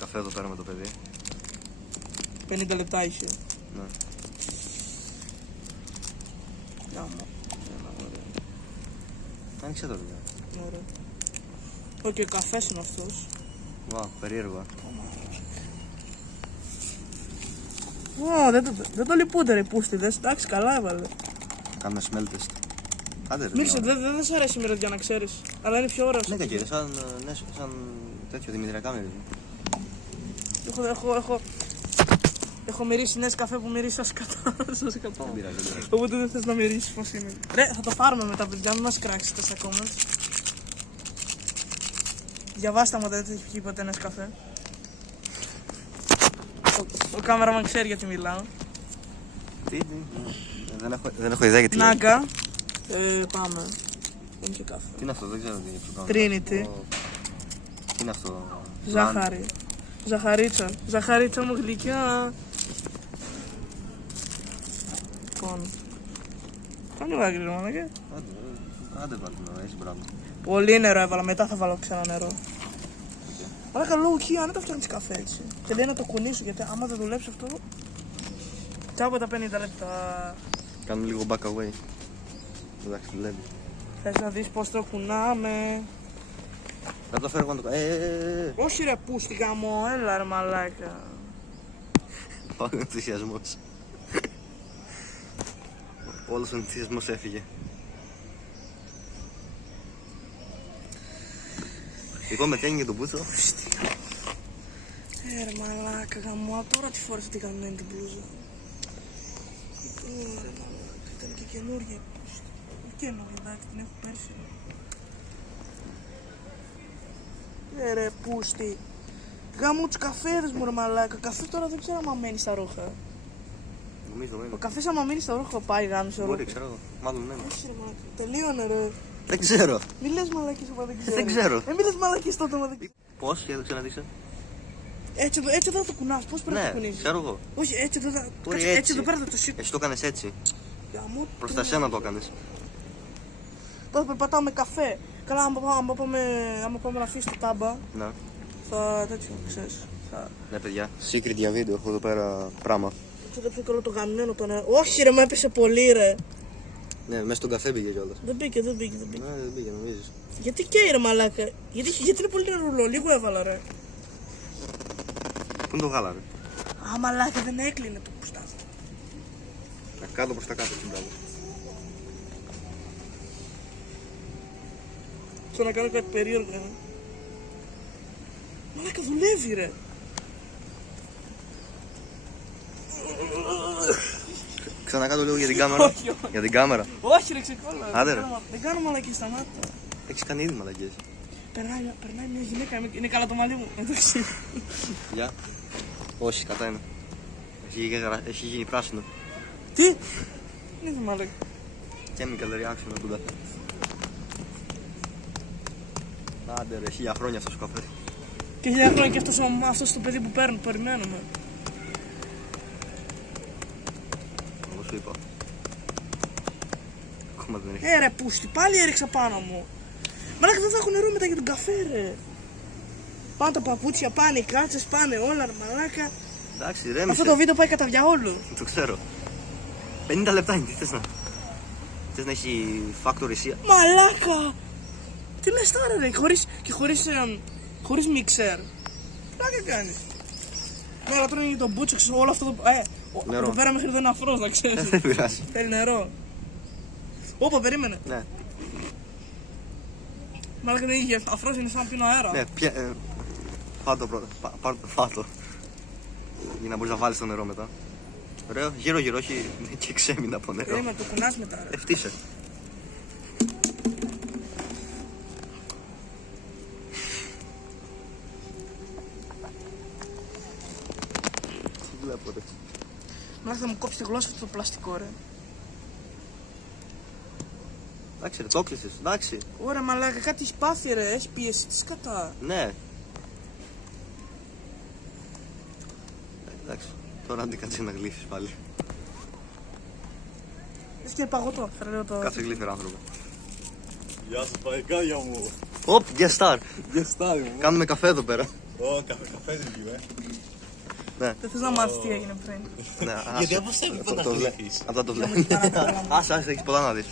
καφέ εδώ πέρα με το παιδί. 50 λεπτά είχε. Ναι. Άνοιξε το λίγο. Ωραία. Όχι, ο καφές είναι αυτός. Περίεργο. Δεν το λυπούνται ρε πούστιδες, εντάξει καλά έβαλε. Κάνουμε smell test. Άντε ρε. Μίλησε, δεν σ' αρέσει η μυρωδιά να ξέρεις, αλλά είναι πιο ωραίο. Ναι κακή, σαν τέτοιο δημητριακά μυρίζει. Έχω μυρίσει νες καφέ που μυρίσει ως κατά. Δεν πειράζει. Οπότε δεν θες να μυρίσεις πως είναι. Ρε, θα το πάρουμε μετά παιδιά, μην μας κράξετε στα comments. Διαβάστε άμα δεν έχει πιει ποτέ νες καφέ. Ο κάμεραμαν ξέρει γιατί μιλάω. Τι, δεν έχω ιδέα γιατί. Νάγκα. Πάμε. Είναι και καφέ. Τι είναι αυτό, δεν ξέρω τι είναι. Τρίνιτι. Τι είναι αυτό. Ζάχαρη. Ζαχαρίτσα. Ζαχαρίτσα μου γλυκιά. Λοιπόν. Κάνει βάγγι ρε μάνα. Άντε βάλτε νερό, έχεις μπράβο. Πολύ νερό έβαλα, μετά θα βάλω ξανά νερό. Αλλά καλό εκεί, αν δεν τα φτιάχνεις καφέ έτσι. Και λέει να το κουνήσω, γιατί άμα δεν δουλέψει αυτό. Τσάπα τα 50 λεπτά. Κάνουμε λίγο back away. Εντάξει, δουλεύει. Θες να δεις πως το κουνάμε. Να το φέρω εγώ να το κάνω. Όχι ρε πούστη γαμό, έλα ρε μαλάκα. Ο ενθουσιασμός. Όλος ο ενθουσιασμός έφυγε. Λοιπόν, με πιάνει και τον πούτσο. Ρε μαλάκα γαμό, τώρα τη φορές αυτή καμμένη την μπλούζα. Ρε μαλάκα, ήταν και καινούργια η πούστη. Καινούργια, εντάξει, την έχω πέρσι. Ρε πούστη. Γάμω τους καφέδες μου ρε μαλάκα. Καφέ τώρα δεν ξέρω άμα μένει στα ρούχα. Νομίζω. Ο καφές άμα μείνει στα ρούχα πάει γάμισε ρούχα. Μπορεί, ξέρω. Μάλλον ναι. Όχι ρε μαλάκα. Τελείωνε ρε. Δεν ξέρω. Μη λες μαλακίες όπα δεν ξέρω. Δεν ξέρω. Μη λες μαλακίες τότε όπα δεν ξέρω. Πώς, για το ξαναδείξω. Έτσι εδώ το κουνάς, πώς πρέπει να το Ναι, κουνήσεις. ξέρω εγώ. Όχι έτσι εδώ θα... Μπορεί Κάτσε, έτσι εδώ πέρα θα το σήκω. Εσύ το έκανες έτσι. Γαμώ, Προς τα σένα το έκανες. Τώρα περπατάω με καφέ. Καλά άμα πάμε να αφήσει το τάμπα. Να. Θα τέτοιο, ξέρεις. Ναι, παιδιά. Secret για βίντεο, έχω εδώ πέρα πράγμα. Θα το πιο το γαμμένο το νερό. Όχι ρε, μου έπεσε πολύ ρε. Ναι, μέσα στον καφέ πήγε κιόλας. Δεν μπήκε. Ναι, δεν πήγε, νομίζεις. Γιατί καίει ρε μαλάκα. Γιατί είναι πολύ νερούλο, λίγο έβαλα ρε. Πού είναι το γάλα, ρε. Α, μαλάκα δεν έκλεινε το πουστάδι. Να κάτω προς τα κάτω, έτσι, μπράβο. Θέλω να κάνω κάτι περίεργο. Μαλάκα δουλεύει ρε. Ξανακάτω λίγο για την κάμερα. Όχι. Για την κάμερα. Όχι ρε ξεκόλα. Άντε, ρε. Δεν κάνω μαλακή, σταμάτα. Έχεις κάνει ήδη μαλακίες. Περνάει μια γυναίκα, είναι καλά το μαλλί μου. Εντάξει. Γεια. Όχι, κατά ένα. Έχει γίνει πράσινο. Τι? Είναι μαλάκα. Chemical reaction από τον καφέ. Άντε ρε, 1000 χρόνια αυτός ο καφές. Και 1000 χρόνια και αυτός το παιδί που περιμένουμε. Εγώ σου είπα. Ακόμα δεν έχει. Ρε πούστη, πάλι έριξα πάνω μου. Μαλάκα δεν θα έχω νερό μετά για τον καφέ ρε. Πάνε τα παπούτσια, πάνε οι κάτσες, πάνε όλα ρε μαλάκα. Εντάξει, ρέμισε. Αυτό το βίντεο πάει κατά διαόλου. Το ξέρω. 50 λεπτά είναι, τι θες να... Θες να έχει factory C. Μαλάκα! Τι λες τώρα ρε, χωρίς μίξερ. Πλάκα κάνεις. Ναι, αλλά τώρα είναι το μπούτσο, ξέρω όλο αυτό το... Νερό. Εδώ πέρα μέχρι εδώ είναι αφρός, να ξέρεις. Δεν πειράζει. Θέλει νερό. Όπα, περίμενε. Ναι. Μαλάκα δεν είχε, αφρός είναι σαν πίνω αέρα. Ναι, φάτο πρώτα. Φάτο. Για να μπορείς να βάλεις το νερό μετά. Ωραίο, γύρω-γύρω, όχι και ξέμεινα από νερό. Περίμενε, το κουνάς μετά ρε. Ευτύσε. Τι βλέπω ρε. Μαλάκα θα μου κόψει τη γλώσσα αυτό το πλαστικό ρε. Εντάξει ρε, το κλείσες, εντάξει. Ωραία μαλάκα, κάτι έχει πάθει ρε, έχει πίεση, τι σκατά. Ναι. Εντάξει, τώρα αντί κάτσε να γλύφεις πάλι. Λες και παγωτό, φέρε λίγο το... Κάθε γλύφερα άνθρωπο. Γεια σας παϊκάκια μου. Οπ, guest star. Γεστάρι μου. Κάνουμε καφέ εδώ πέρα. Ω, καφέ review, Δεν θες να μάθεις τι έγινε πριν. Ναι, Γιατί άσε. όπως θέλει Αυτό να το βλέ- γλυφείς. Αυτό το Να μου βλέπει. έχει πάρα πολλά. Άσε, έχεις πολλά να δεις.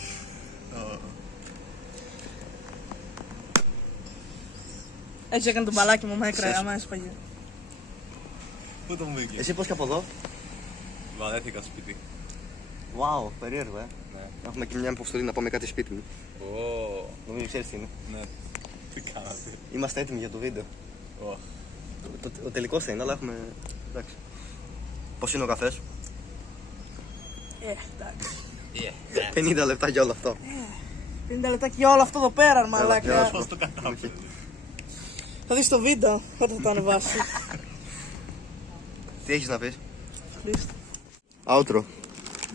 Έτσι έκανε το μπαλάκι μου, με έκραγε, άμα έσπαγε. Πού το μου βγήκε. Εσύ πώς και από εδώ. Βαρέθηκα σπίτι. Wow, περίεργο, Ναι. Έχουμε και μια αποστολή να πάμε κάτι σπίτι μου. Ω, Νομίζω ξέρεις τι είναι. ναι. Τι κάνατε. Είμαστε έτοιμοι για το βίντεο. Ω. Ο τελικός θα είναι, αλλά έχουμε... Εντάξει. Πώς είναι ο καφές. Εντάξει. 50 λεπτά για όλο αυτό. 50 λεπτά και για όλο αυτό εδώ πέρα, Έλα, μαλάκα. Πώς το κατάφερε. Θα δεις το βίντεο όταν θα το ανεβάσει. Τι έχεις να πεις. Χρήστο. Outro.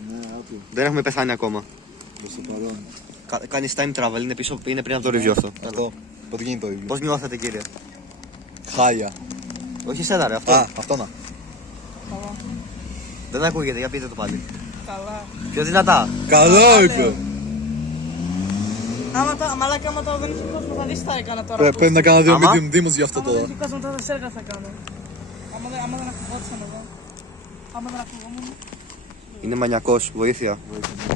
Ναι, άτομο. Δεν έχουμε πεθάνει ακόμα. Προς το παρόν. Κάνεις time travel, είναι, πίσω, είναι πριν από το review αυτό. Αυτό. Πότε γίνεται το ίδιο. Πώς νιώθετε κύριε. Χάλια. Όχι εσένα ρε, αυτό. Α, αυτό να. Καλά. Δεν ακούγεται, για πείτε το πάλι. Καλά. Πιο δυνατά. Καλά είπε. Μαλάκα, άμα τώρα δεν είχε κόσμο, θα δεις τι θα έκανα τώρα. Πρέπει να κάνω δύο Άμα? medium demos για αυτό Άμα δεν τώρα. είχε κόσμο, τώρα θα σε έργα θα κάνω. Άμα δεν ακουγόντουσαν εδώ. Άμα δεν ακουγόμουν. Είναι μανιακός, βοήθεια. Βοήθεια.